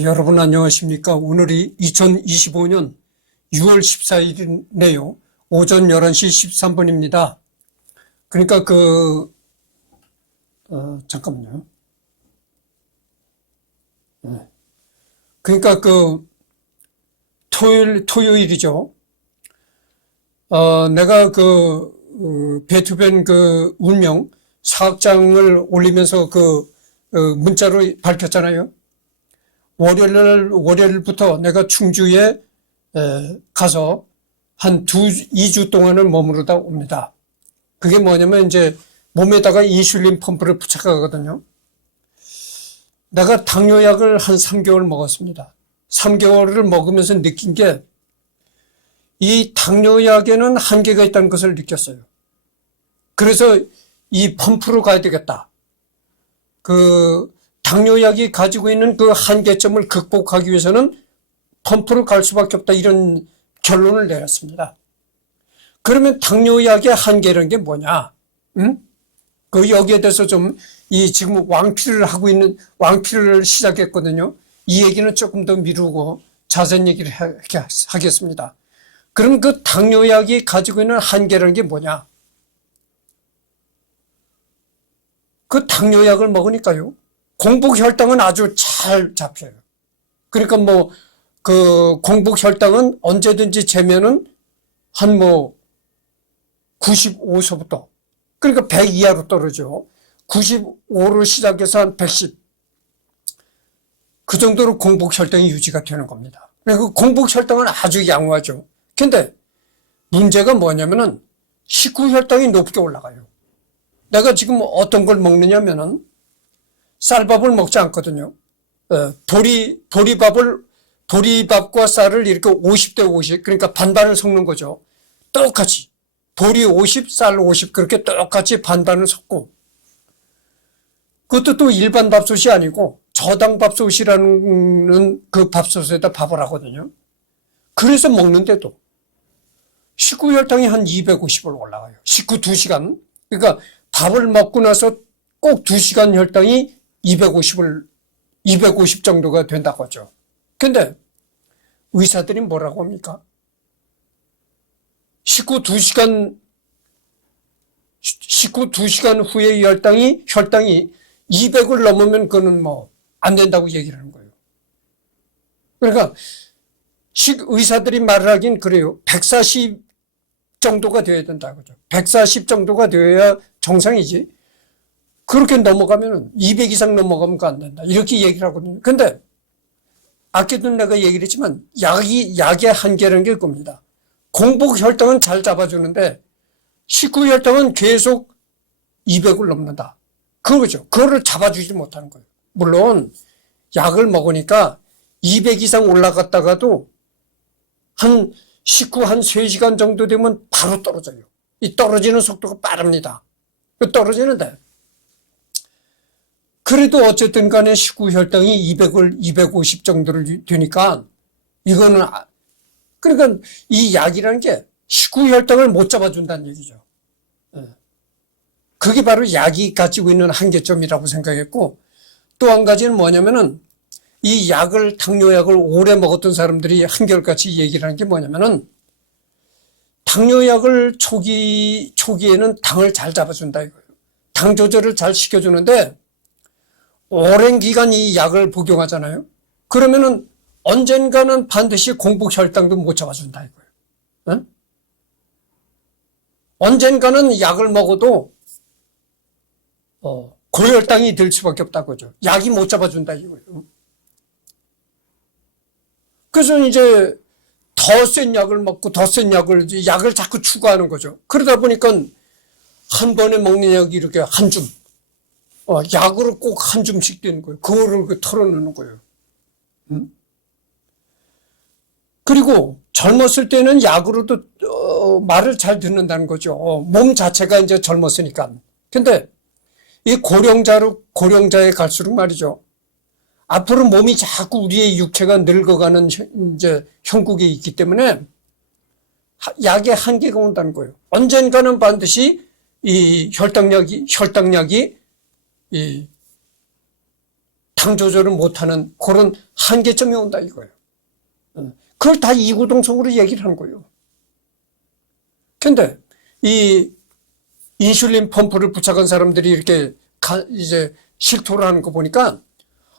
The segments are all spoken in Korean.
여러분 안녕하십니까? 오늘이 2025년 6월 14일이네요. 오전 11시 13분입니다. 그러니까 잠깐만요. 그러니까 토요일이죠. 내가 베토벤 운명 사악장을 올리면서 문자로 밝혔잖아요. 월요일부터 내가 충주에 가서 한 2주 동안을 머무르다 옵니다. 그게 뭐냐면 이제 몸에다가 인슐린 펌프를 부착하거든요. 내가 당뇨약을 한 3개월 먹었습니다. 3개월을 먹으면서 느낀 게 이 당뇨약에는 한계가 있다는 것을 느꼈어요. 그래서 이 펌프로 가야 되겠다. 당뇨약이 가지고 있는 그 한계점을 극복하기 위해서는 펌프로 갈 수밖에 없다, 이런 결론을 내렸습니다. 그러면 당뇨약의 한계라는 게 뭐냐? 여기에 대해서 지금 왕피를 시작했거든요. 이 얘기는 조금 더 미루고 자세한 얘기를 하겠습니다. 그럼 그 당뇨약이 가지고 있는 한계라는 게 뭐냐? 그 당뇨약을 먹으니까요, 공복혈당은 아주 잘 잡혀요. 그러니까 공복혈당은 언제든지 재면은 한 95서부터, 그러니까 100 이하로 떨어져. 95로 시작해서 한 110. 그 정도로 공복혈당이 유지가 되는 겁니다. 그러니까 공복혈당은 아주 양호하죠. 근데 문제가 뭐냐면은 식후혈당이 높게 올라가요. 내가 지금 어떤 걸 먹느냐면은 쌀밥을 먹지 않거든요. 보리밥과 쌀을 이렇게 50대 50, 그러니까 반반을 섞는 거죠. 똑같이. 보리 50, 쌀 50, 그렇게 똑같이 반반을 섞고. 그것도 또 일반 밥솥이 아니고 저당 밥솥이라는 그 밥솥에다 밥을 하거든요. 그래서 먹는데도 식후혈당이 한 250을 올라가요. 식후 2시간. 그러니까 밥을 먹고 나서 꼭 2시간 혈당이 250 정도가 된다고 하죠. 근데 의사들이 뭐라고 합니까? 식후 2시간 후에 혈당이 200을 넘으면 그거는 안 된다고 얘기를 하는 거예요. 그러니까 의사들이 말을 하긴 그래요. 140 정도가 되어야 된다고 하죠. 140 정도가 되어야 정상이지. 그렇게 넘어가면 200 이상 넘어가면 그거 안 된다, 이렇게 얘기를 하거든요. 근데 아까도 내가 얘기를 했지만 약의 한계라는 게 겁니다. 공복혈당은 잘 잡아주는데 식후혈당은 계속 200을 넘는다, 그거죠. 그거를 잡아주지 못하는 거예요. 물론 약을 먹으니까 200 이상 올라갔다가도 식후 한 3시간 정도 되면 바로 떨어져요. 이 떨어지는 속도가 빠릅니다. 떨어지는데 그래도 어쨌든 간에 식후혈당이 250 정도를 되니까 이거는, 그러니까 이 약이라는 게 식후혈당을 못 잡아준다는 얘기죠. 그게 바로 약이 가지고 있는 한계점이라고 생각했고, 또 한 가지는 뭐냐면은 이 당뇨약을 오래 먹었던 사람들이 한결같이 얘기를 하는 게 뭐냐면은 당뇨약을 초기에는 당을 잘 잡아준다 이거예요. 당 조절을 잘 시켜주는데 오랜 기간 이 약을 복용하잖아요. 그러면은 언젠가는 반드시 공복혈당도 못 잡아준다 이거예요. 응? 언젠가는 약을 먹어도 고혈당이 될 수밖에 없다고 하죠. 약이 못 잡아준다 이거예요. 그래서 이제 더 센 약을 먹고 더 센 약을 자꾸 추가하는 거죠. 그러다 보니까 한 번에 먹는 약이 이렇게 한 줌, 약으로 꼭 한 줌씩 되는 거예요. 그거를 털어내는 거예요. 그리고 젊었을 때는 약으로도 말을 잘 듣는다는 거죠. 몸 자체가 이제 젊었으니까. 근데 이 고령자에 갈수록 말이죠, 앞으로 몸이 자꾸 우리의 육체가 늙어가는 이제 형국에 있기 때문에 약의 한계가 온다는 거예요. 언젠가는 반드시 이 혈당약이 당 조절을 못하는 그런 한계점이 온다 이거예요. 그걸 다 이구동성으로 얘기를 하는 거예요. 근데 이 인슐린 펌프를 부착한 사람들이 이렇게 이제 실토를 하는 거 보니까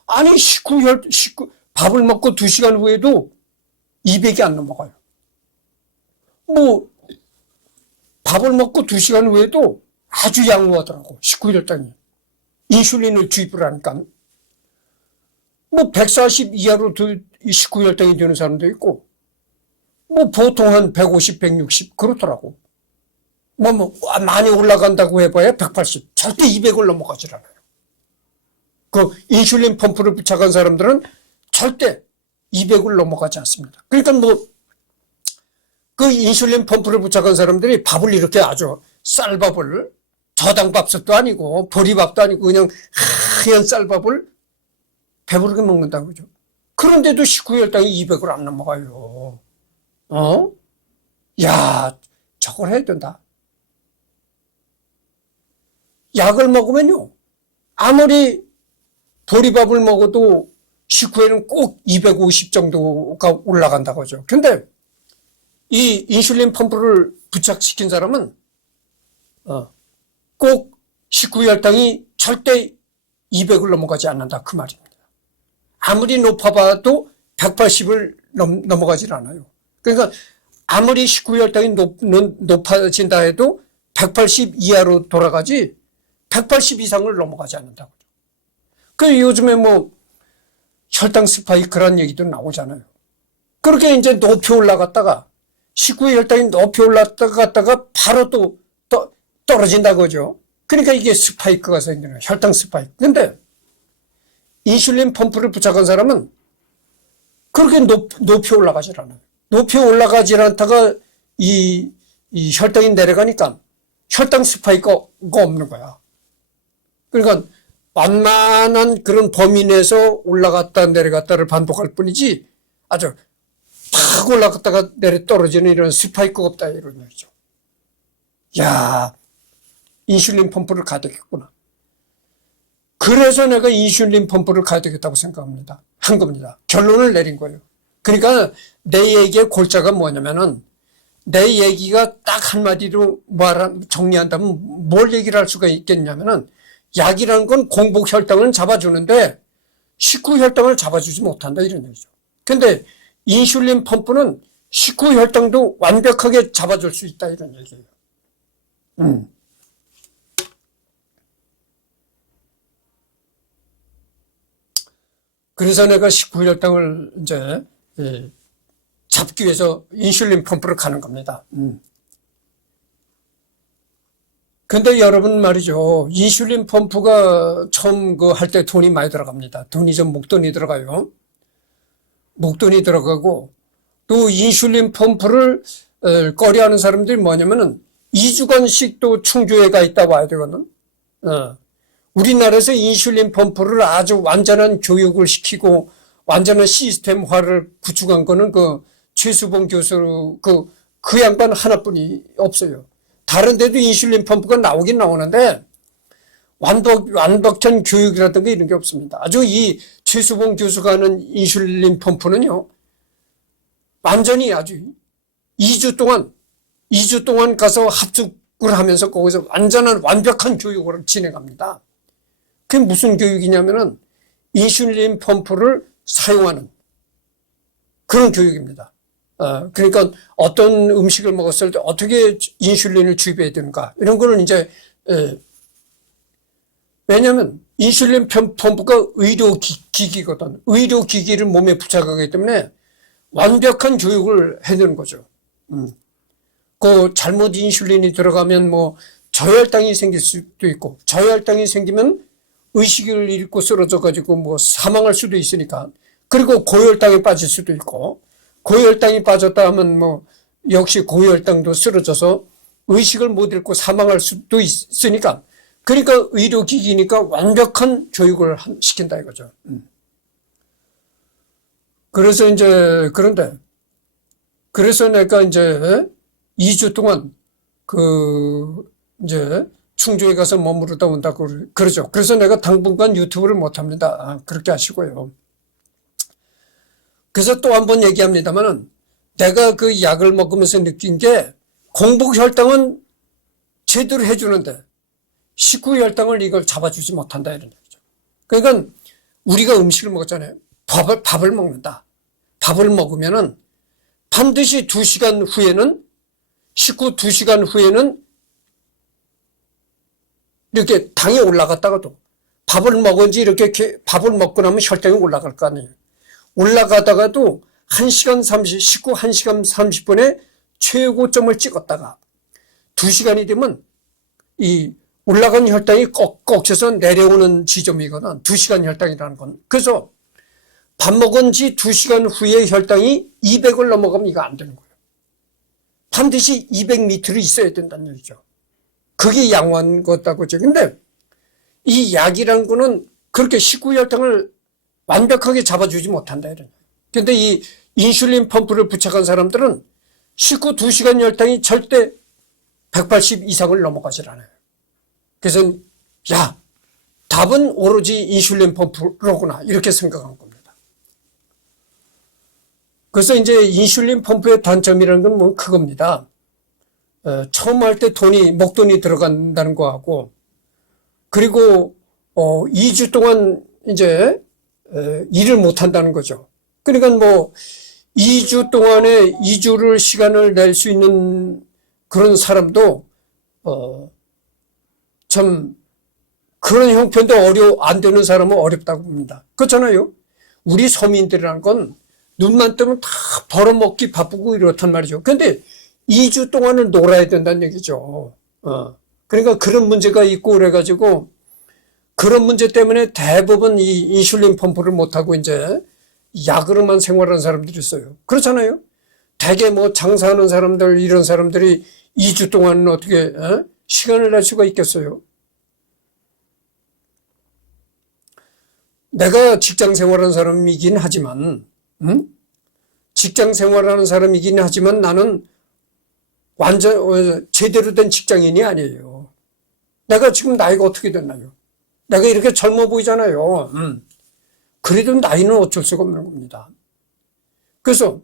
아니 밥을 먹고 2시간 후에도 200이 안 넘어가요. 뭐 밥을 먹고 2시간 후에도 아주 양호하더라고. 식후혈당이. 인슐린을 주입을 하니까. 뭐 140 이하로 식후혈당이 되는 사람도 있고 뭐 보통 한 150, 160 그렇더라고. 뭐 많이 올라간다고 해봐야 180. 절대 200을 넘어가질 않아요. 그 인슐린 펌프를 부착한 사람들은 절대 200을 넘어가지 않습니다. 그러니까 뭐 그 인슐린 펌프를 부착한 사람들이 밥을 이렇게 아주 쌀밥을 저당밥솥도 아니고 보리밥도 아니고 그냥 하얀 쌀밥을 배부르게 먹는다고 그죠. 그런데도 식후혈당이 200을 안 넘어가요. 야, 저걸 해야 된다. 약을 먹으면요. 아무리 보리밥을 먹어도 식후에는 꼭 250 정도가 올라간다고 하죠. 근데 이 인슐린 펌프를 부착시킨 사람은 꼭 식후혈당이 절대 200을 넘어가지 않는다 그 말입니다. 아무리 높아봐도 180을 넘어가질 않아요. 그러니까 아무리 식후혈당이 높아진다 해도 180 이하로 돌아가지 180 이상을 넘어가지 않는다고. 그 요즘에 뭐 혈당 스파이크란 얘기도 나오잖아요. 그렇게 이제 높이 올라갔다가 식후혈당이 높이 올라갔다가 바로 또 떨어진다 그죠. 그러니까 이게 스파이크가 생기는 혈당 스파이크. 근데 인슐린 펌프를 부착한 사람은 그렇게 높이 올라가질 않아요. 높이 올라가질 않다가 이 혈당이 내려가니까 혈당 스파이크가 없는 거야. 그러니까 완만한 그런 범위 내에서 올라갔다 내려갔다를 반복할 뿐이지 아주 팍 올라갔다가 내려 떨어지는 이런 스파이크가 없다 이런 얘기죠. 야, 인슐린 펌프를 가야 되겠구나. 그래서 내가 인슐린 pom프를 가야 되겠다고 생각합니다. 한 겁니다. 결론을 내린 거예요. 그러니까 내 얘기의 골자가 뭐냐면은 내 얘기가 딱 한마디로 정리한다면 뭘 얘기를 할 수가 있겠냐면은 약이라는 건 공복 혈당을 잡아주는데 식후 혈당을 잡아주지 못한다 이런 얘기죠. 근데 인슐린 펌프는 식후 혈당도 완벽하게 잡아줄 수 있다 이런 얘기예요. 그래서 내가 식후 혈당을 이제 잡기 위해서 인슐린 펌프를 가는 겁니다. 근데 여러분 말이죠. 인슐린 펌프가 처음 할 때 돈이 많이 들어갑니다. 돈이 좀 목돈이 들어가요. 목돈이 들어가고 또 인슐린 펌프를 꺼려하는 사람들이 뭐냐면은 2주간씩 또 충주에 가 있다 와야 되거든. 우리나라에서 인슐린 펌프를 아주 완전한 교육을 시키고 완전한 시스템화를 구축한 거는 그 최수봉 교수 그 양반 하나뿐이 없어요. 다른 데도 인슐린 펌프가 나오긴 나오는데 완벽한 교육이라든가 이런 게 없습니다. 아주 이 최수봉 교수가 하는 인슐린 펌프는요. 완전히 아주 2주 동안 가서 합숙을 하면서 거기서 완벽한 교육을 진행합니다. 그게 무슨 교육이냐면은 인슐린 펌프를 사용하는 그런 교육입니다. 그러니까 어떤 음식을 먹었을 때 어떻게 인슐린을 주입해야 되는가 이런 거는 이제 왜냐하면 인슐린 펌프가 의료기기거든. 의료기기를 몸에 부착하기 때문에 완벽한 교육을 해야 되는 거죠. 그 잘못 인슐린이 들어가면 뭐 저혈당이 생길 수도 있고 저혈당이 생기면 의식을 잃고 쓰러져 가지고 뭐 사망할 수도 있으니까 그리고 고혈당에 빠질 수도 있고 고혈당이 빠졌다 하면 뭐 역시 고혈당도 쓰러져서 의식을 못 잃고 사망할 수도 있으니까 그러니까 의료기기니까 완벽한 교육을 시킨다 이거죠. 그래서 그래서 내가 이제 2주 동안 이제 충주에 가서 머무르다 온다고 그러죠. 그래서 내가 당분간 유튜브를 못합니다. 그렇게 하시고요. 그래서 또 한 번 얘기합니다만은 내가 그 약을 먹으면서 느낀 게 공복 혈당은 제대로 해주는데 식후 혈당을 이걸 잡아주지 못한다 이런 얘기죠. 그러니까 우리가 음식을 먹었잖아요. 밥을 먹는다. 밥을 먹으면은 반드시 2시간 후에는 식후 2시간 후에는 이렇게 당이 올라갔다가도 밥을 먹은지 이렇게 밥을 먹고 나면 혈당이 올라갈 거 아니에요. 올라가다가도 1시간 30, 식후 1시간 30분에 최고점을 찍었다가 2시간이 되면 이 올라간 혈당이 꺾여서 내려오는 지점이거든. 2시간 혈당이라는 건. 그래서 밥 먹은 지 2시간 후에 혈당이 200을 넘어가면 이거 안 되는 거예요. 반드시 200ml 있어야 된다는 얘기죠. 그게 양호한 거다고 죠. 근데 이 약이라는 거는 그렇게 식후 혈당을 완벽하게 잡아주지 못한다 이런. 근데 이 인슐린 펌프를 부착한 사람들은 식후 2시간 혈당이 절대 180 이상을 넘어가질 않아요. 그래서 야, 답은 오로지 인슐린 펌프로구나 이렇게 생각한 겁니다. 그래서 이제 인슐린 펌프의 단점이라는 건 뭐 그겁니다. 처음 할 때 목돈이 들어간다는 거하고, 그리고 2주 동안 이제 일을 못 한다는 거죠. 그러니까 뭐 2주 동안에 2주를 시간을 낼 수 있는 그런 사람도 참 그런 형편도 안 되는 사람은 어렵다고 봅니다. 그렇잖아요. 우리 서민들이라는 건 눈만 뜨면 다 벌어먹기 바쁘고 이렇단 말이죠. 근데 2주 동안은 놀아야 된다는 얘기죠. 그러니까 그런 문제가 있고 그래가지고 그런 문제 때문에 대부분 이 인슐린 펌프를 못하고 이제 약으로만 생활하는 사람들이 있어요. 그렇잖아요. 대개 뭐 장사하는 사람들 이런 사람들이 2주 동안은 어떻게 시간을 낼 수가 있겠어요. 내가 직장 생활하는 사람이긴 하지만 직장 생활하는 사람이긴 하지만 나는 완전 제대로 된 직장인이 아니에요. 내가 지금 나이가 어떻게 됐나요? 내가 이렇게 젊어 보이잖아요. 그래도 나이는 어쩔 수가 없는 겁니다. 그래서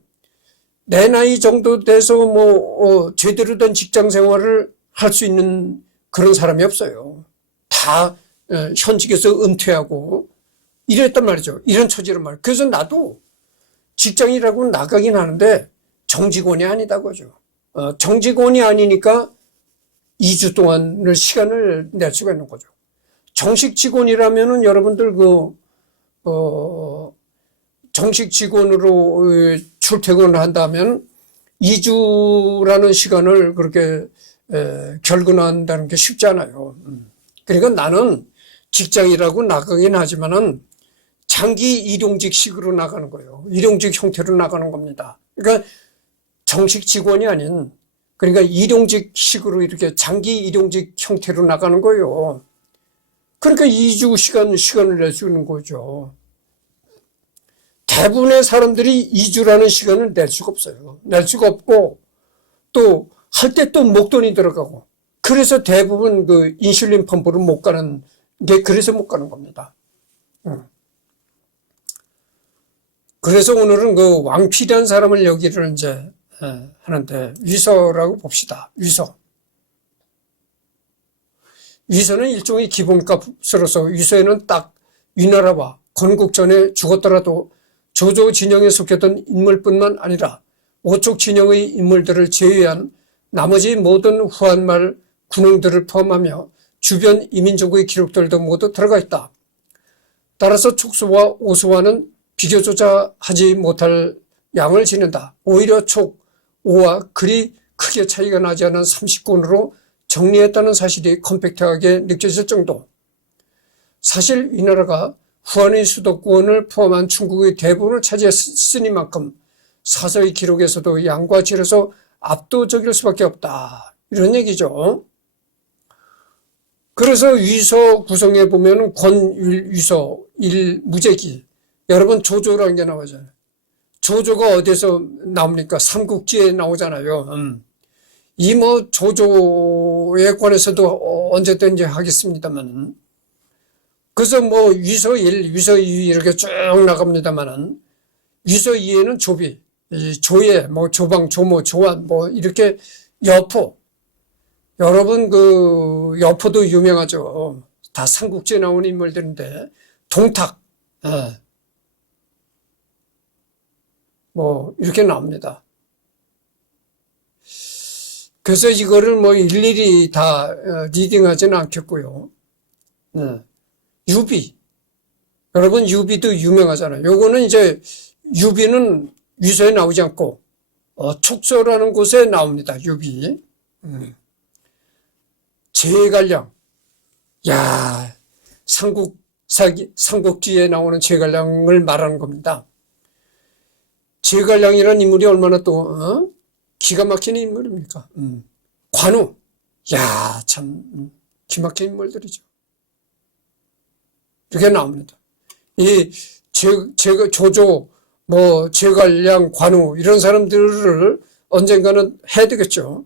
내 나이 정도 돼서 뭐 제대로 된 직장 생활을 할 수 있는 그런 사람이 없어요. 다 현직에서 은퇴하고 이랬단 말이죠. 이런 처지란 말이에요. 그래서 나도 직장이라고 나가긴 하는데 정직원이 아니다고죠. 정직원이 아니니까 2주 동안을 시간을 낼 수가 있는 거죠. 정식 직원이라면은 여러분들 정식 직원으로 출퇴근을 한다면 2주라는 시간을 그렇게 결근한다는 게 쉽지 않아요. 그러니까 나는 직장이라고 나가긴 하지만은 장기 일용직식으로 나가는 거예요. 일용직 형태로 나가는 겁니다. 그러니까 정식 직원이 아닌, 그러니까 일용직식으로 이렇게 장기 일용직 형태로 나가는 거예요. 그러니까 2주 시간을 낼 수 있는 거죠. 대부분의 사람들이 2주라는 시간을 낼 수가 없어요. 낼 수가 없고, 또 할 때 또 목돈이 들어가고, 그래서 대부분 그 인슐린 펌프를 못 가는 게 그래서 못 가는 겁니다. 그래서 오늘은 그 왕피리한 사람을 여기를 이제 하는데, 위서라고 봅시다. 위서는 일종의 기본값으로서 위서에는 딱 위나라와 건국 전에 죽었더라도 조조 진영에 속했던 인물뿐만 아니라 오촉 진영의 인물들을 제외한 나머지 모든 후한말 군웅들을 포함하며 주변 이민족의 기록들도 모두 들어가 있다. 따라서 촉수와 오수와는 비교조차 하지 못할 양을 지닌다. 오히려 촉, 오와 그리 크게 차이가 나지 않은 30권으로 정리했다는 사실이 컴팩트하게 느껴질 정도. 사실 이 나라가 후한의 수도권을 포함한 중국의 대부분을 차지했으니만큼 사서의 기록에서도 양과 질에서 압도적일 수밖에 없다. 이런 얘기죠. 그래서 위서 구성에 보면 권위서, 일무제기. 여러분 조조라는 게 나오잖아요. 조조가 어디서 나옵니까? 삼국지에 나오잖아요. 이 뭐 조조에 관해서도 뭐 언제든지 하겠습니다만은, 그래서 뭐 위서 1, 위서 2 이렇게 쭉 나갑니다만은, 위서 2에는 조비, 이 조예, 뭐 조방, 조모, 조안, 뭐 이렇게 여포, 여러분 그 여포도 유명하죠. 다 삼국지에 나오는 인물들인데, 동탁, 뭐 이렇게 나옵니다. 그래서 이거를 뭐 일일이 다 리딩하지는 않겠고요. 유비, 여러분 유비도 유명하잖아요. 요거는 이제 유비는 위서에 나오지 않고 촉서라는 곳에 나옵니다. 유비. 제갈량, 야, 삼국지에 나오는 제갈량을 말하는 겁니다. 제갈량이라는 인물이 얼마나 또 기가 막히는 인물입니까? 관우, 야, 참 기막힌 인물들이죠. 이렇게 나옵니다. 이 조조, 뭐 제갈량, 관우 이런 사람들을 언젠가는 해야 되겠죠.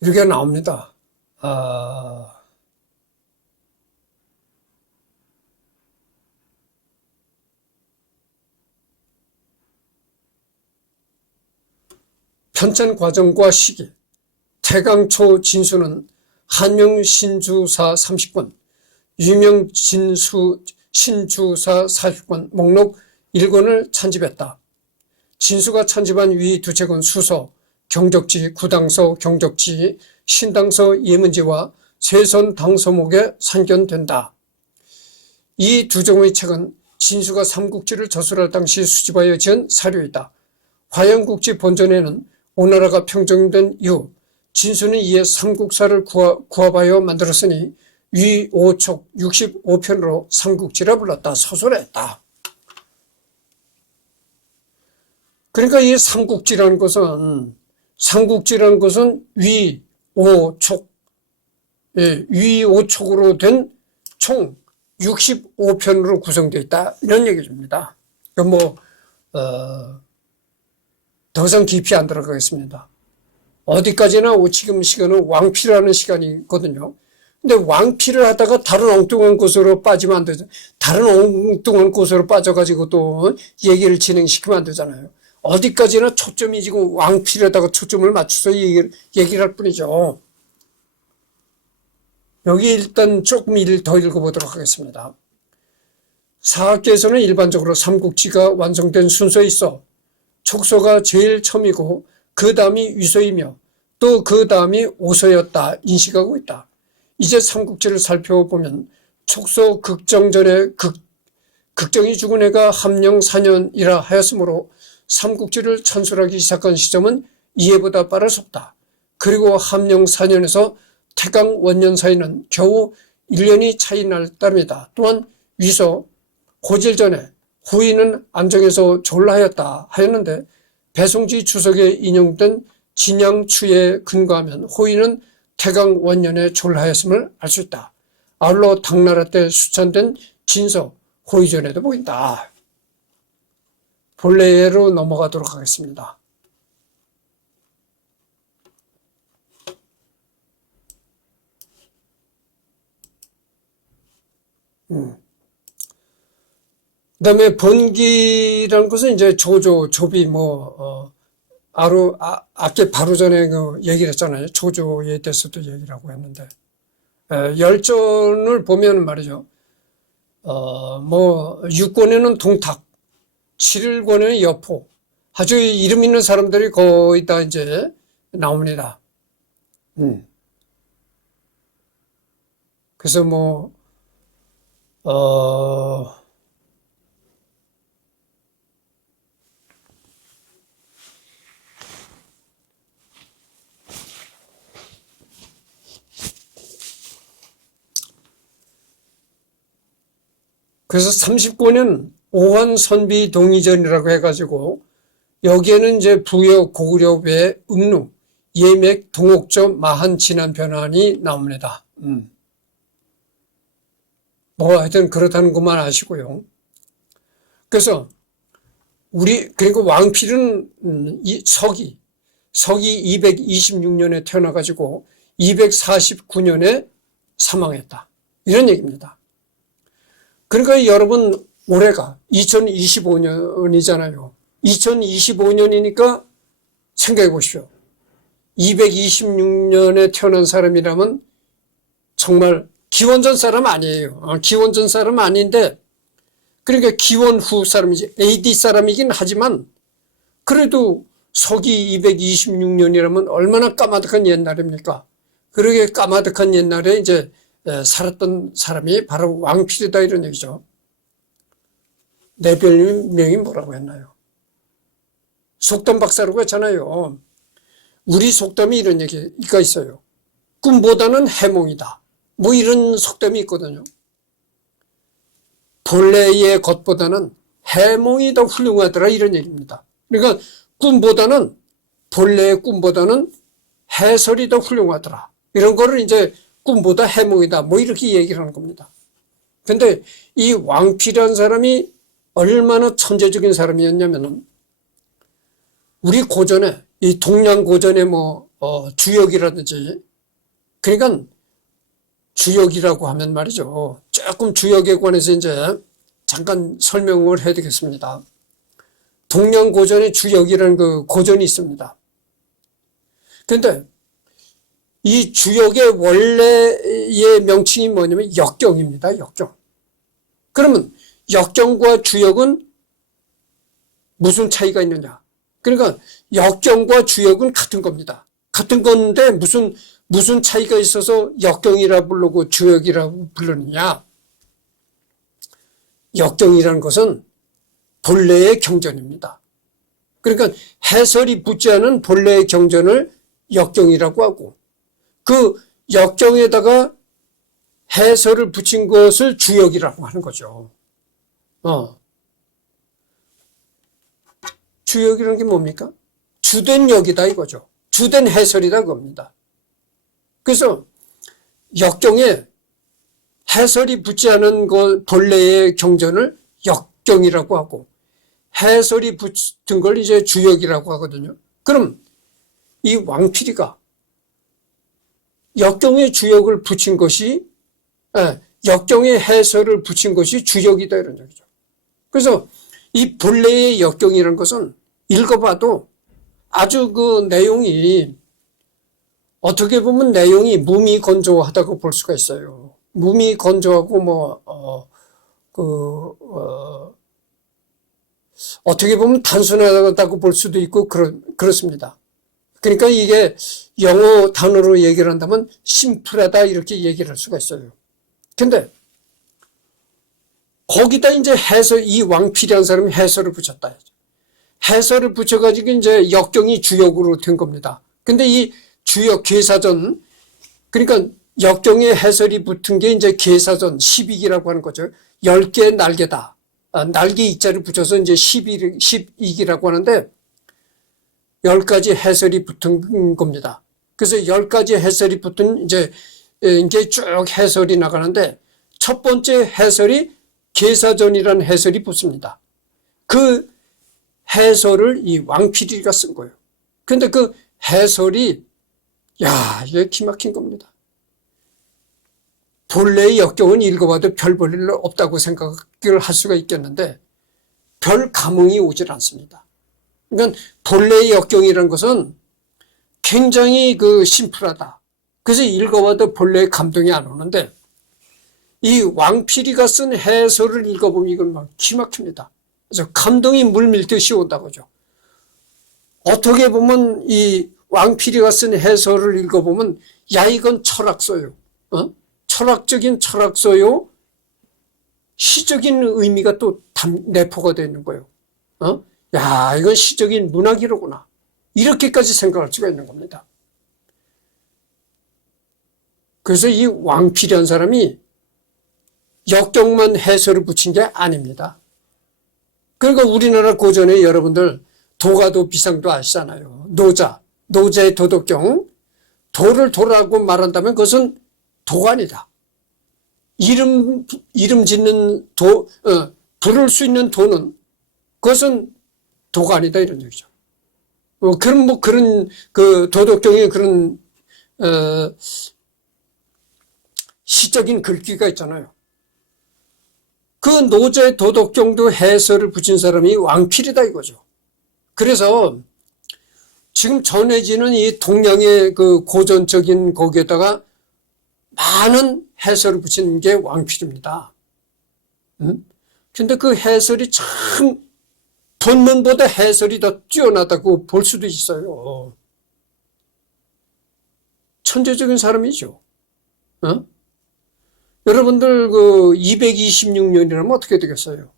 이렇게 나옵니다. 편찬 과정과 시기. 태강초 진수는 한명 신주사 30권, 유명 신주사 40권, 목록 1권을 찬집했다. 진수가 찬집한 위 두 책은 수서, 경적지, 구당서, 경적지, 신당서, 예문지와 세선 당서목에 산견된다. 이 두 종의 책은 진수가 삼국지를 저술할 당시 수집하여 지은 사료이다. 화양국지 본전에는 오나라가 평정된 이후 진수는 이에 삼국사를 구합하여 만들었으니 위 5촉 65편으로 삼국지라 불렀다. 서술했다. 그러니까 이 삼국지라는 것은 위 5촉, 위 5촉으로 된 총 65편으로 구성되어 있다. 이런 얘기입니다. 뭐 더 이상 깊이 안 들어가겠습니다. 어디까지나 지금 시간은 왕피라는 시간이거든요. 근데 왕피를 하다가 다른 엉뚱한 곳으로 빠지면 안 되죠. 다른 엉뚱한 곳으로 빠져가지고 또 얘기를 진행시키면 안 되잖아요. 어디까지나 초점이 지금 왕피에다가 초점을 맞춰서 얘기를 할 뿐이죠. 여기 일단 조금 더 읽어보도록 하겠습니다. 사학계에서는 일반적으로 삼국지가 완성된 순서에 있어 촉서가 제일 처음이고 그 다음이 위서이며 또 그 다음이 오서였다 인식하고 있다. 이제 삼국지를 살펴보면 촉서 극정 전에 극정이 죽은 해가 함령 4년이라 하였으므로 삼국지를 찬술하기 시작한 시점은 이해보다 빠를 수 없다. 그리고 함령 4년에서 태강 원년 사이는 겨우 1년이 차이 날 따름이다. 또한 위서 고질 전에 후인은 안정에서 졸라하였다 하였는데 배송지 주석에 인용된 진양추에 근거하면 호인은 태강 원년에 졸하였음을 알 수 있다. 아울러 당나라 때 수찬된 진서 호의전에도 보인다. 본래로 넘어가도록 하겠습니다. 그 다음에 번기라는 것은 이제 조조, 조비, 앞에 바로 전에 얘기를 했잖아요. 조조에 대해서도 얘기를 하고 했는데, 열전을 보면 말이죠. 6권에는 동탁, 7권에는 여포, 아주 이름 있는 사람들이 거의 다 이제 나옵니다. 그래서 그래서 30권은 오한선비 동의전이라고 해가지고 여기에는 이제 부여 고구려의 음루, 예맥, 동옥저, 마한, 진한 변환이 나옵니다. 하여튼 그렇다는 것만 아시고요. 그래서 그리고 왕필은 이 서기, 서기 226년에 태어나가지고 249년에 사망했다. 이런 얘기입니다. 그러니까 여러분 올해가 2025년이잖아요. 2025년이니까 생각해 보십시오. 226년에 태어난 사람이라면 정말 기원전 사람 아니에요. 기원전 사람 아닌데 그러니까 기원 후 사람이지 AD 사람이긴 하지만 그래도 서기 226년이라면 얼마나 까마득한 옛날입니까? 그러게 까마득한 옛날에 이제 살았던 사람이 바로 왕필이다 이런 얘기죠. 내 별명이 뭐라고 했나요? 속담 박사라고 했잖아요. 우리 속담이 이런 얘기가 있어요. 꿈보다는 해몽이다. 뭐 이런 속담이 있거든요. 본래의 것보다는 해몽이 더 훌륭하더라 이런 얘기입니다. 그러니까 꿈보다는 본래의 꿈보다는 해설이 더 훌륭하더라. 이런 거를 이제 꿈보다 해몽이다. 뭐 이렇게 얘기를 하는 겁니다. 근데 이 왕필이라는 사람이 얼마나 천재적인 사람이었냐면은 우리 고전에 이 동양 고전의 주역이라든지 그러니까 주역이라고 하면 말이죠. 조금 주역에 관해서 이제 잠깐 설명을 해야 되겠습니다. 동양 고전의 주역이라는 그 고전이 있습니다. 그런데 이 주역의 원래의 명칭이 뭐냐면 역경입니다. 역경. 그러면 역경과 주역은 무슨 차이가 있느냐? 그러니까 역경과 주역은 같은 겁니다. 같은 건데 무슨 차이가 있어서 역경이라 부르고 주역이라고 부르느냐? 역경이라는 것은 본래의 경전입니다. 그러니까 해설이 붙지 않은 본래의 경전을 역경이라고 하고 그 역경에다가 해설을 붙인 것을 주역이라고 하는 거죠. 주역이라는 게 뭡니까? 주된 역이다 이거죠. 주된 해설이다 그겁니다. 그래서 역경에 해설이 붙지 않은 것 본래의 경전을 역경이라고 하고 해설이 붙은 걸 이제 주역이라고 하거든요. 그럼 이 왕필이가 역경의 주역을 붙인 것이 역경의 해설을 붙인 것이 주역이다 이런 얘기죠. 그래서 이 본래의 역경이라는 것은 읽어봐도 아주 그 내용이 어떻게 보면 내용이 무미건조하다고 볼 수가 있어요. 무미건조하고 어떻게 보면 단순하다고 볼 수도 있고 그렇습니다. 그러니까 이게 영어 단어로 얘기를 한다면 심플하다 이렇게 얘기를 할 수가 있어요. 근데 거기다 이제 이 왕필이라는 사람이 해설을 붙였다. 해설을 붙여가지고 이제 역경이 주역으로 된 겁니다. 근데 이 주역 계사전, 그러니까 역경에 해설이 붙은 게 이제 계사전 12기라고 하는 거죠. 10개의 날개다. 날개 이자를 붙여서 이제 12기라고 하는데 10가지 해설이 붙은 겁니다. 그래서 10가지 해설이 붙은 이제 쭉 해설이 나가는데 첫 번째 해설이 계사전이라는 해설이 붙습니다. 그 해설을 이 왕필이가 쓴 거예요. 그런데 그 해설이 이게 기막힌 겁니다. 본래의 역경은 읽어봐도 별 볼 일 없다고 생각을 할 수가 있겠는데 별 감흥이 오질 않습니다. 그러니까 본래의 역경이라는 것은 굉장히 심플하다. 그래서 읽어봐도 본래의 감동이 안 오는데 이 왕필이가 쓴 해설을 읽어보면 이건 막 기막힙니다. 그래서 감동이 물밀듯이 온다고죠. 어떻게 보면 이 왕필이가 쓴 해설을 읽어보면 이건 철학서요. 철학적인 철학서요. 시적인 의미가 또 내포가 되어 있는 거예요. 이건 시적인 문학이로구나. 이렇게까지 생각할 수가 있는 겁니다. 그래서 이 왕필이라는 사람이 역경만 해설을 붙인 게 아닙니다. 그러니까 우리나라 고전에 여러분들 도가도 비상도 아시잖아요. 노자의 도덕경, 도를 도라고 말한다면 그것은 도관이다. 이름 짓는 부를 수 있는 도는 그것은 도관이다 이런 얘기죠. 그런 뭐 그런 그 도덕경에 그런 시적인 글귀가 있잖아요. 그 노제 도덕경도 해설을 붙인 사람이 왕필이다 이거죠. 그래서 지금 전해지는 이 동양의 그 고전적인 거기에다가 많은 해설을 붙인 게 왕필입니다. 근데 그 해설이 참 본문보다 해설이 더 뛰어나다고 볼 수도 있어요. 천재적인 사람이죠. 여러분들 그 226년이라면 어떻게 되겠어요?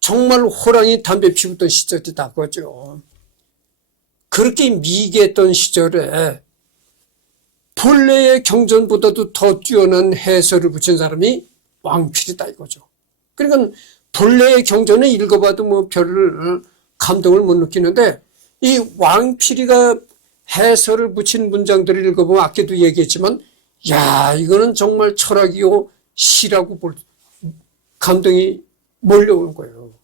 정말 호랑이 담배 피우던 시절이다 그거죠. 그렇게 미개했던 시절에 본래의 경전보다도 더 뛰어난 해설을 붙인 사람이 왕필이다 이거죠. 그러니까 본래의 경전을 읽어봐도 뭐 별 감동을 못 느끼는데 이 왕필이가 해설을 붙인 문장들을 읽어보면 아까도 얘기했지만 야 이거는 정말 철학이요 시라고 볼 감동이 몰려오는 거예요.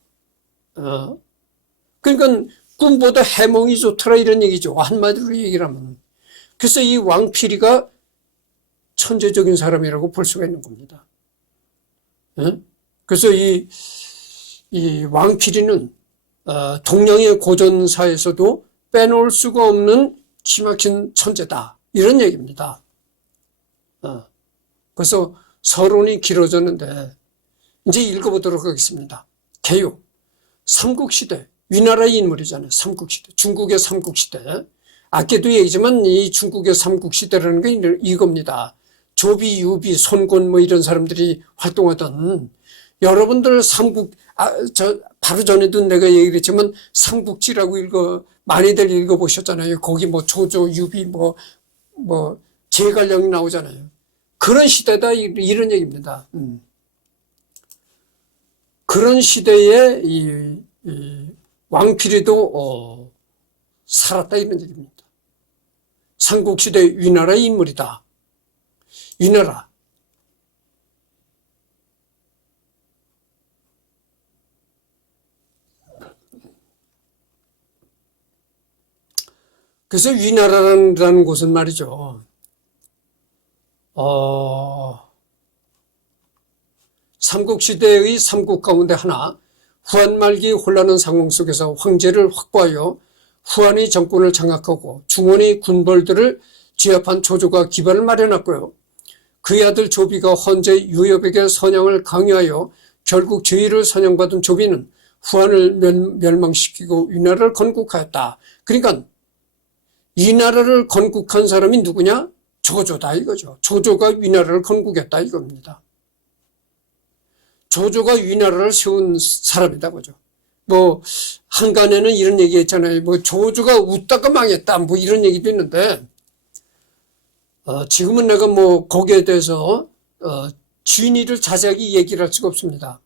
그러니까 꿈보다 해몽이 좋더라 이런 얘기죠. 한마디로 얘기를 하면. 그래서 이 왕필이가 천재적인 사람이라고 볼 수가 있는 겁니다. 그래서 이 왕필이는 동양의 고전사에서도 빼놓을 수가 없는 기막힌 천재다 이런 얘기입니다. 그래서 서론이 길어졌는데 이제 읽어보도록 하겠습니다. 개요. 삼국시대 위나라의 인물이잖아요. 삼국시대 중국의 삼국시대. 아까도 얘기지만 이 중국의 삼국시대라는 게 이겁니다. 조비, 유비, 손권 뭐 이런 사람들이 활동하던 여러분들 바로 전에도 내가 얘기를 했지만 삼국지라고 많이들 읽어보셨잖아요. 거기 뭐 조조, 유비, 뭐 제갈량이 나오잖아요. 그런 시대다 이런 얘기입니다. 그런 시대에 이 왕필이도 살았다 이런 얘기입니다. 삼국시대 위나라의 인물이다. 위나라. 그래서 위나라라는 곳은 말이죠. 삼국시대의 삼국 가운데 하나, 후한 말기 혼란한 상황 속에서 황제를 확보하여 후한의 정권을 장악하고 중원의 군벌들을 제압한 조조가 기반을 마련했고요. 그의 아들 조비가 헌제 유엽에게 선양을 강요하여 결국 제위를 선양받은 조비는 후한을 멸망시키고 위나라를 건국하였다. 그러니까 이 나라를 건국한 사람이 누구냐? 조조다 이거죠. 조조가 위나라를 건국했다 이겁니다. 조조가 위나라를 세운 사람이다 그죠. 뭐 한간에는 이런 얘기 했잖아요. 뭐 조조가 웃다가 망했다 뭐 이런 얘기도 있는데 지금은 내가 뭐 거기에 대해서 진위를 자세하게 얘기를 할 수가 없습니다.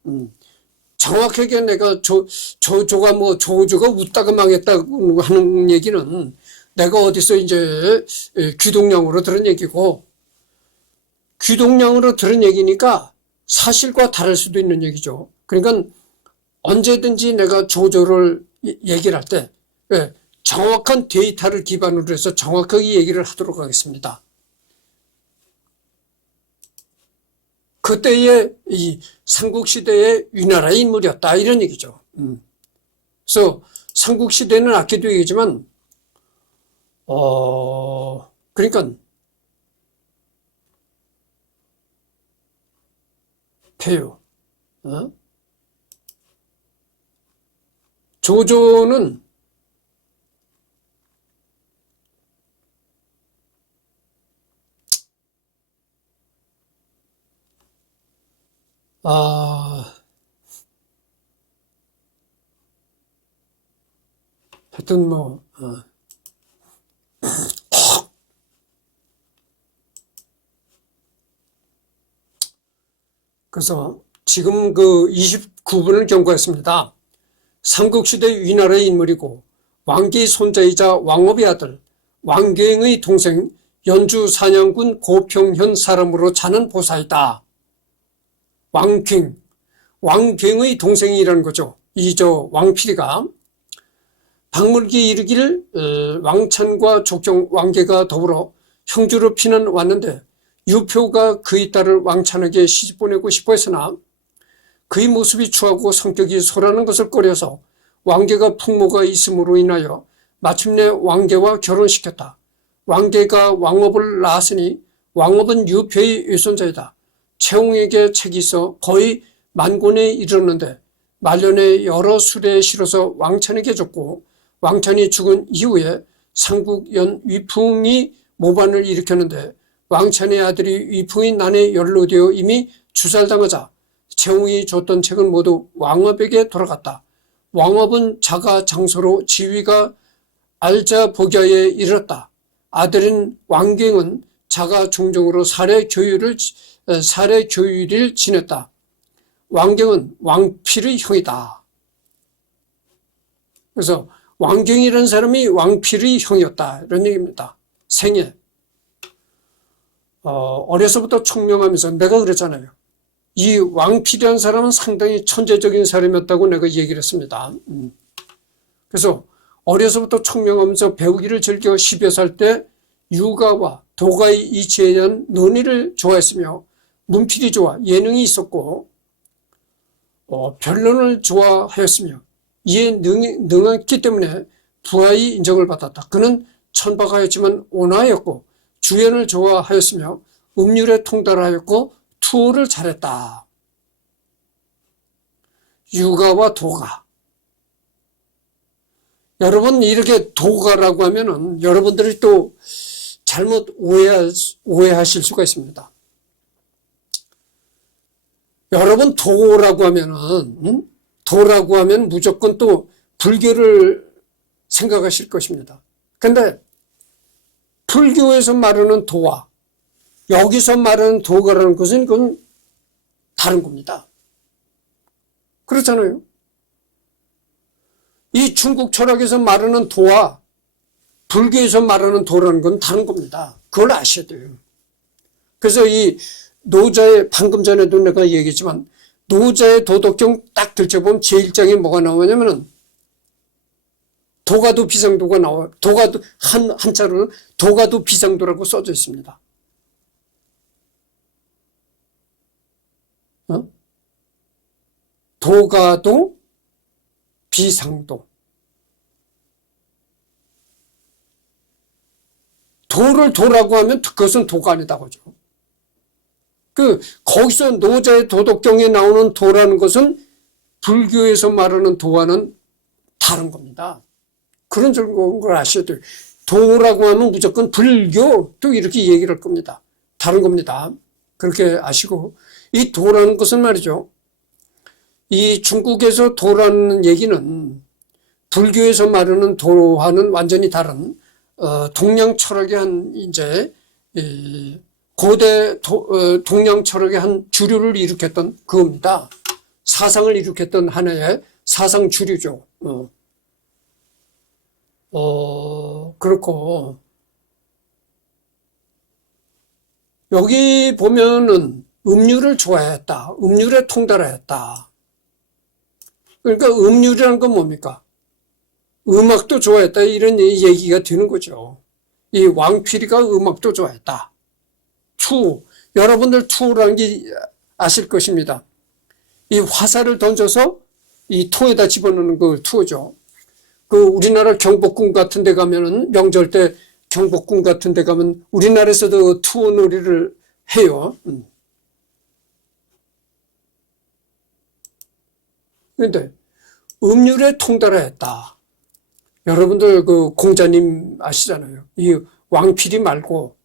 정확하게 내가 조조가 웃다가 망했다고 하는 얘기는 내가 어디서 이제 귀동량으로 들은 얘기고, 귀동량으로 들은 얘기니까 사실과 다를 수도 있는 얘기죠. 그러니까 언제든지 내가 조조를 얘기를 할 때 정확한 데이터를 기반으로 해서 정확하게 얘기를 하도록 하겠습니다. 그때의 이 삼국시대의 위나라의 인물이었다 이런 얘기죠. 그래서 삼국시대는 아까도 얘기했지만 그러니까 폐요. 조조는 하여튼 그래서 지금 그 29분을 경고했습니다. 삼국시대 위나라의 인물이고 왕기의 손자이자 왕업의 아들 왕갱의 동생 연주 산양군 고평현 사람으로 자는 보사이다. 왕갱의 동생이라는 거죠. 왕필이가 박물기 이르기를 왕찬과 족경 왕계가 더불어 형주로 피난 왔는데 유표가 그의 딸을 왕찬에게 시집보내고 싶어 했으나 그의 모습이 추하고 성격이 소라는 것을 꺼려서 왕계가 풍모가 있음으로 인하여 마침내 왕계와 결혼시켰다. 왕계가 왕업을 낳았으니 왕업은 유표의 외손자이다. 채홍에게 책이 있어 거의 만권에 이르렀는데 말년에 여러 수레에 실어서 왕찬에게 줬고 왕찬이 죽은 이후에 상국연 위풍이 모반을 일으켰는데 왕찬의 아들이 위풍이 난에 연루되어 이미 주살당하자 채홍이 줬던 책은 모두 왕업에게 돌아갔다. 왕업은 자가 장소로 지위가 알자복야에 이르렀다. 아들인 왕갱은 자가 중종으로 사례 교유를 지냈다. 왕갱은 왕필의 형이다. 그래서 왕갱이라는 사람이 왕필의 형이었다. 이런 얘기입니다. 생애. 어려서부터 총명하면서 내가 그랬잖아요. 이 왕필이라는 사람은 상당히 천재적인 사람이었다고 내가 얘기를 했습니다. 그래서 어려서부터 총명하면서 배우기를 즐겨 10여 살 때 유가와 도가의 이치에 대한 논의를 좋아했으며 문필이 좋아 예능이 있었고 변론을 좋아하였으며 이에 능했기 때문에 부하의 인정을 받았다. 그는 천박하였지만 온화하였고 주연을 좋아하였으며 음률에 통달하였고 투호를 잘했다. 유가와 도가. 여러분 이렇게 도가라고 하면은 여러분들이 또 잘못 오해하실 수가 있습니다. 여러분 도라고 하면은 도라고 하면 무조건 또 불교를 생각하실 것입니다. 근데 불교에서 말하는 도와 여기서 말하는 도가라는 것은 그건 다른 겁니다. 그렇잖아요. 이 중국 철학에서 말하는 도와 불교에서 말하는 도라는 건 다른 겁니다. 그걸 아셔야 돼요. 그래서 이 노자의 방금 전에도 내가 얘기했지만 노자의 도덕경 딱 들춰보면 제1장에 뭐가 나오냐면은 도가도 비상도가 나와요. 도가도 한자로는 도가도 비상도라고 써져 있습니다. 도가도 비상도. 도를 도라고 하면 그것은 도가 아니다 그죠. 거기서 노자의 도덕경에 나오는 도라는 것은 불교에서 말하는 도와는 다른 겁니다. 그런 걸 아셔야 돼요. 도라고 하면 무조건 불교 또 이렇게 얘기를 할 겁니다. 다른 겁니다. 그렇게 아시고 이 도라는 것은 말이죠. 이 중국에서 도라는 얘기는 불교에서 말하는 도와는 완전히 다른 동양 철학의 한 이제 고대 동양 철학의 한 주류를 일으켰던 그겁니다. 사상을 일으켰던 하나의 사상 주류죠. 그렇고 여기 보면은 음률을 좋아했다. 음률에 통달하였다. 그러니까 음률이라는 건 뭡니까? 음악도 좋아했다. 이런 얘기가 되는 거죠. 이 왕필이가 음악도 좋아했다. 투. 여러분들 투라는 게 아실 것입니다. 이 화살을 던져서 이 통에다 집어넣는 그 투죠. 우리나라 경복궁 같은 데 가면은 명절 때 경복궁 같은 데 가면 우리나라에서도 투 놀이를 해요. 그런데 음률에 통달하였다. 여러분들 공자님 아시잖아요. 이 왕필이 말고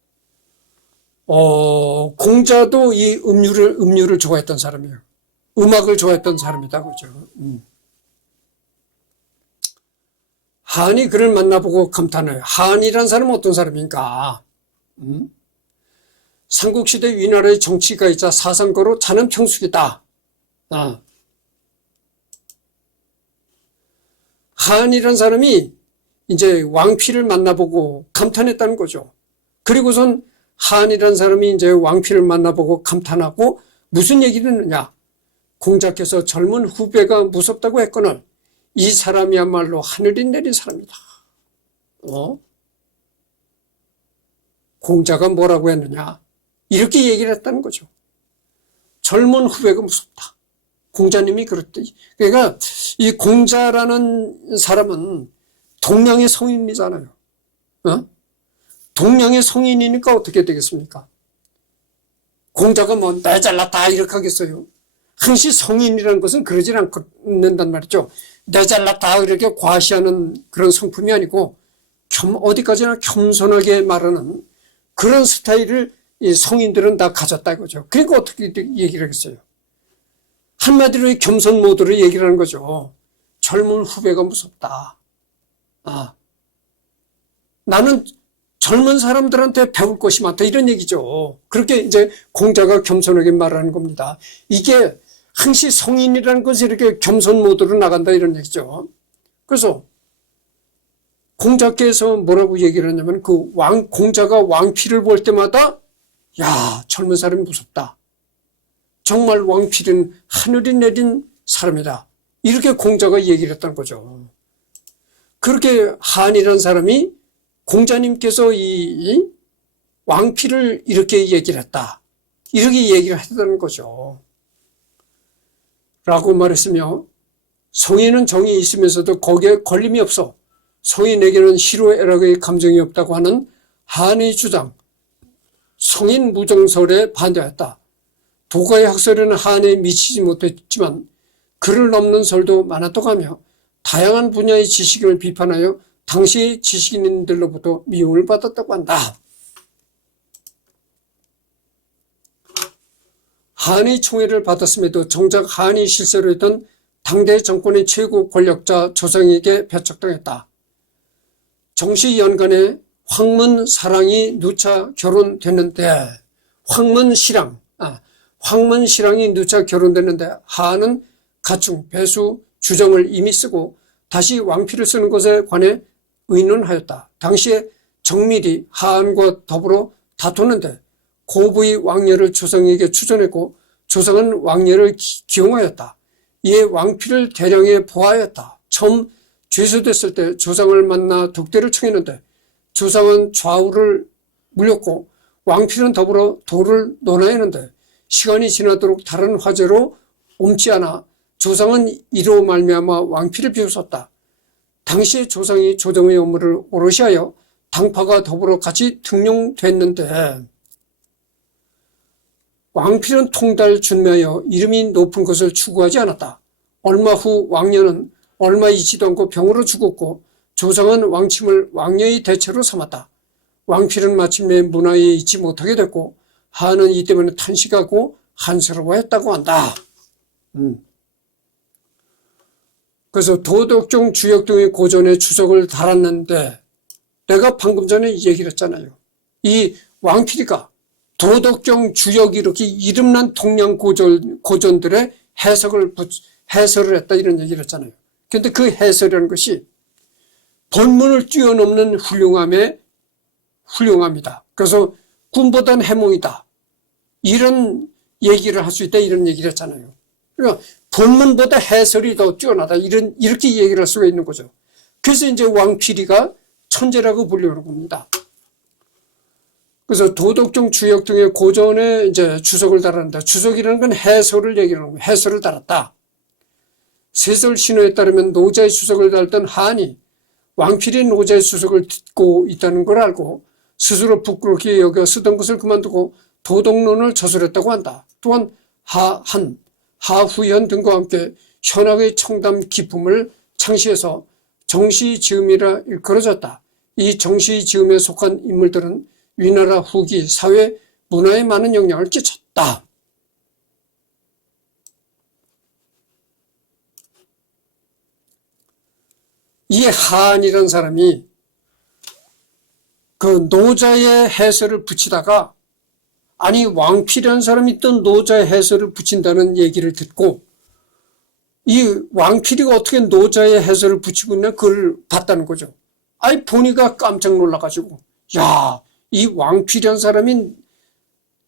공자도 이 음률을 좋아했던 사람이에요. 음악을 좋아했던 사람이다 그죠. 한이 그를 만나보고 감탄해요. 한이란 사람은 어떤 사람인가? 삼국시대 위나라의 정치가이자 사상가로 자는 평숙이다. 한이란 사람이 이제 왕필을 만나보고 감탄했다는 거죠. 그리고선 한이란 사람이 이제 왕필을 만나보고 감탄하고 무슨 얘기를 했느냐? 공자께서 젊은 후배가 무섭다고 했거늘 이 사람이야말로 하늘이 내린 사람이다. 공자가 뭐라고 했느냐? 이렇게 얘기를 했다는 거죠. 젊은 후배가 무섭다. 공자님이 그랬더니. 그러니까 이 공자라는 사람은 동양의 성인이잖아요. 동양의 성인이니까 어떻게 되겠습니까? 공자가 뭐 내 잘났다 이렇게 하겠어요? 항시 성인이라는 것은 그러질 않는단 말이죠. 내 잘났다 이렇게 과시하는 그런 성품이 아니고 어디까지나 겸손하게 말하는 그런 스타일을 이 성인들은 다 가졌다 이거죠. 그러니까 어떻게 얘기를 하겠어요? 한마디로 이 겸손 모드로 얘기를 하는 거죠. 젊은 후배가 무섭다. 나는 젊은 사람들한테 배울 것이 많다 이런 얘기죠. 그렇게 이제 공자가 겸손하게 말하는 겁니다. 이게 항시 성인이라는 것이 이렇게 겸손 모드로 나간다 이런 얘기죠. 그래서 공자께서 뭐라고 얘기를 했냐면 공자가 왕피를 볼 때마다 야, 젊은 사람이 무섭다. 정말 왕필은 하늘이 내린 사람이다. 이렇게 공자가 얘기를 했다는 거죠. 그렇게 한이라는 사람이 공자님께서 이 왕필을 이렇게 얘기를 했다. 이렇게 얘기를 했다는 거죠. 라고 말했으며 성인은 정이 있으면서도 거기에 걸림이 없어. 성인에게는 희로애락의 감정이 없다고 하는 한의 주장, 성인 무정설에 반대했다. 도가의 학설에는 한에 미치지 못했지만 그를 넘는 설도 많았다고 하며 다양한 분야의 지식을 비판하여 당시 지식인들로부터 미움을 받았다고 한다. 한의 총애를 받았음에도 정작 한이 실세로 했던 당대 정권의 최고 권력자 조상에게 배척당했다. 정시연간에 황문사랑이 누차 결혼됐는데 황문시랑이 누차 결혼됐는데 한은 가충, 배수, 주정을 이미 쓰고 다시 왕피를 쓰는 것에 관해 의논하였다. 당시에 정밀이 한과 더불어 다퉜는데 고부의 왕녀를 조상에게 추전했고 조상은 왕녀를 기용하였다. 이에 왕피를 대량에 보하였다. 처음 죄수됐을 때 조상을 만나 독대를 청했는데 조상은 좌우를 물렸고 왕피는 더불어 도를 논하였는데 시간이 지나도록 다른 화제로 옮지 않아 조상은 이로 말미암아 왕피를 비웃었다. 당시에 조상이 조정의 업무를 오롯이 하여 당파가 더불어 같이 등용됐는데 왕필은 통달 준매하여 이름이 높은 것을 추구하지 않았다. 얼마 후 왕녀는 얼마 있지도 않고 병으로 죽었고 조상은 왕침을 왕녀의 대체로 삼았다. 왕필은 마침내 문화에 있지 못하게 됐고 한은 이 때문에 탄식하고 한스러워했다고 한다. 그래서 도덕종 주역 등의 고전에 주석을 달았는데 내가 방금 전에 얘기를 했잖아요. 이 왕필이가 도덕경 주역이 이렇게 이름난 동양 고전들의 해설을 했다 이런 얘기를 했잖아요. 그런데 그 해설이라는 것이 본문을 뛰어넘는 훌륭함이다. 그래서 꿈보단 해몽이다. 이런 얘기를 할 수 있다 이런 얘기를 했잖아요. 그러니까 본문보다 해설이 더 뛰어나다 이렇게 얘기를 할 수가 있는 거죠. 그래서 이제 왕필이가 천재라고 불리는 겁니다. 그래서 도덕종 주역 등의 고전에 이제 주석을 달았는데 주석이라는 건 해설을 얘기하는 거예요. 해설을 달았다. 세설 신화에 따르면 노자의 주석을 달던 한이 왕필이 노자의 주석을 듣고 있다는 걸 알고 스스로 부끄럽게 여겨 쓰던 것을 그만두고 도덕론을 저술했다고 한다. 또한 하후현 등과 함께 현학의 청담 기품을 창시해서 정시지음이라 일컬어졌다. 이 정시지음에 속한 인물들은 위나라 후기 사회 문화에 많은 영향을 끼쳤다. 이 한이라는 사람이 그 노자의 해설을 붙이다가 아니 왕필이라는 사람이 또 노자의 해설을 붙인다는 얘기를 듣고 이 왕필이가 어떻게 노자의 해설을 붙이고 있나 그걸 봤다는 거죠. 아니 보니까 깜짝 놀라가지고 야, 이 왕필이라는 사람이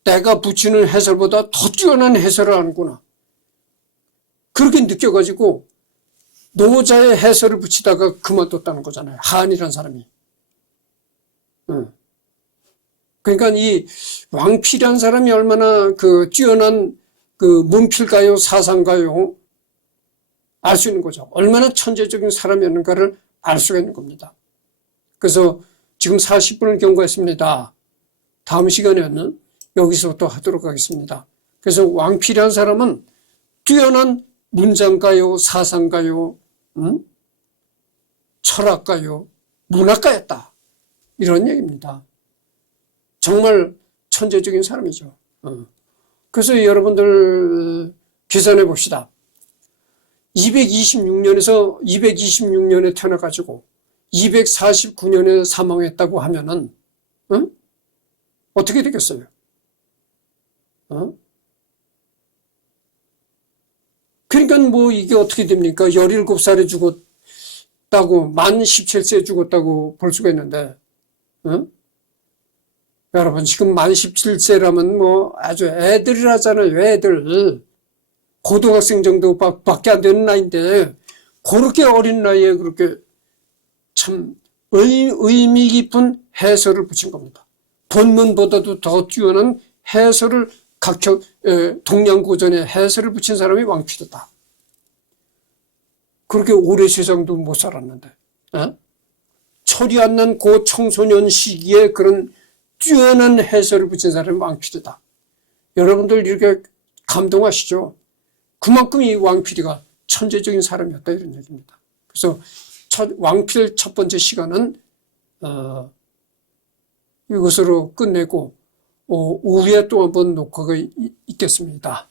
내가 붙이는 해설보다 더 뛰어난 해설을 하는구나. 그렇게 느껴가지고 노자의 해설을 붙이다가 그만뒀다는 거잖아요. 한이라는 사람이. 그러니까 이 왕필이라는 사람이 얼마나 그 뛰어난 그 문필가요, 사상가요, 알 수 있는 거죠. 얼마나 천재적인 사람이었는가를 알 수가 있는 겁니다. 그래서 지금 40분을 경과했습니다. 다음 시간에는 여기서부터 하도록 하겠습니다. 그래서 왕필이라는 사람은 뛰어난 문장가요, 사상가요, 철학가요, 문학가였다. 이런 얘기입니다. 정말 천재적인 사람이죠. 그래서 여러분들 계산해 봅시다. 226년에 태어나가지고 249년에 사망했다고 하면은, 어떻게 되겠어요? 그러니까 뭐 이게 어떻게 됩니까? 17살에 죽었다고, 만 17세에 죽었다고 볼 수가 있는데, 여러분, 지금 만 17세라면 뭐 아주 애들이라잖아요, 애들. 고등학생 정도 밖에 안 되는 나이인데, 그렇게 어린 나이에 그렇게 참 의미 깊은 해설을 붙인 겁니다. 본문보다도 더 뛰어난 해설을 동양고전에 해설을 붙인 사람이 왕필이다. 그렇게 오래 세상도 못 살았는데, 철이 안 난 그 청소년 시기에 그런 뛰어난 해설을 붙인 사람이 왕필이다. 여러분들 이렇게 감동하시죠? 그만큼 이 왕필이가 천재적인 사람이었다, 이런 얘기입니다. 그래서 왕필 첫 번째 시간은 이것으로 끝내고, 후에 또 한번 녹화가 있겠습니다.